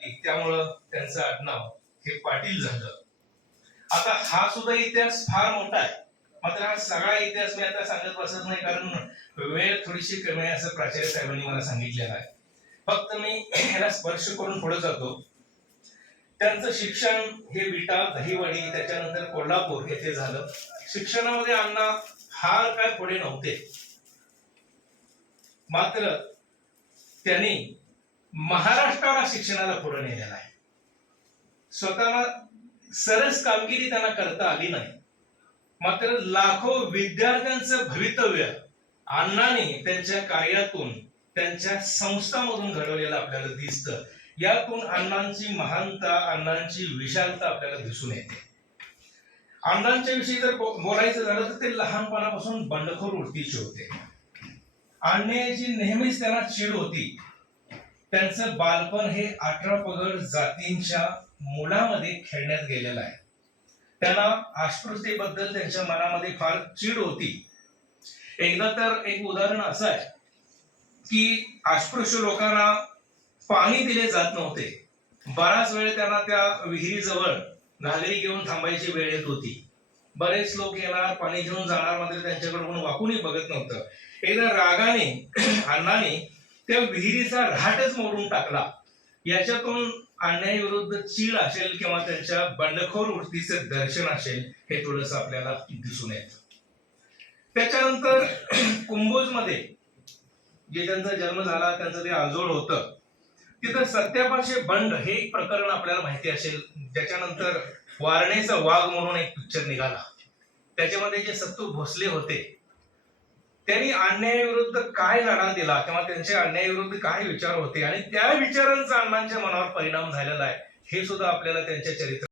त्यामुळं त्यांचं आडनाव हे पाटील झालं. आता हा सुद्धा इतिहास फार मोठा आहे. मात्र हा सगळा इतिहास मी आता सांगत बसत नाही, कारण वेळ थोडीशी कमी आहे असं प्राचार्य साहेबांनी मला सांगितलेलं आहे. फक्त मी ह्याला स्पर्श करून पुढे जातो. त्यांचं शिक्षण हे विटा, दहिवडी, त्याच्यानंतर कोल्हापूर येथे झालं. शिक्षणामध्ये अण्णा फार काय पुढे नव्हते, मात्र त्यांनी महाराष्ट्राला शिक्षणाला पुढे नेलेला आहे. स्वतःला सरस कामगिरी त्यांना करता आली नाही, मात्र लाखो विद्यार्थ्यांचं भवितव्य अण्णांनी त्यांच्या कार्यातून, त्यांच्या संस्थांमधून घडवलेलं आपल्याला दिसतं. यातून अण्णांची महानता, अण्णांची विशालता आपल्याला दिसून येते. अण्णांच्या विषयी जर बोलायचं झालं तर ते लहानपणापासून बंडखोर वृत्तीचे होते. अन्यायाची नेहमीच त्यांना चीड होती. त्यांचं बालपण हे 18 पगड जातींच्या मुलामध्ये खेळण्यात गेलेलं आहे. त्यांना अस्पृश्यतेबद्दल त्यांच्या मनामध्ये फार चीड होती. एकदा तर एक उदाहरण असं आहे की अस्पृश्य लोकांना पाणी दिले जात नव्हते. बराच वेळ त्यांना त्या विहिरीजवळ घागरी घेऊन थांबायची वेळ येत होती. बरेच लोक येणार, पाणी घेऊन जाणार, मात्र त्यांच्याकडे कोण वाकूनही बघत नव्हतं. एकदा रागाने अण्णांनी त्या विहिरीचा रहाटच मोडून टाकला. याच्यातून अन्यायाविरुद्ध चीड असेल किंवा त्यांच्या बंडखोर वृत्तीचे दर्शन असेल हे थोडंसं आपल्याला दिसून येतं. त्याच्यानंतर कुंभोज मध्ये जे त्यांचा जन्म झाला, त्यांचं ते आजोळ होतं, तिथं सत्यापाशे बंड हे एक प्रकरण आपल्याला माहिती असेल. त्याच्यानंतर वारणेचा वाघ म्हणून एक पिक्चर निघाला. त्याच्यामध्ये जे सत्तू भोसले होते, त्यांनी अन्यायाविरुद्ध काय लढा दिला किंवा त्यांचे अन्यायाविरुद्ध काय विचार होते आणि त्या विचारांचा अण्णांच्या मनावर परिणाम झालेला आहे, हे सुद्धा आपल्याला त्यांच्या चरित्र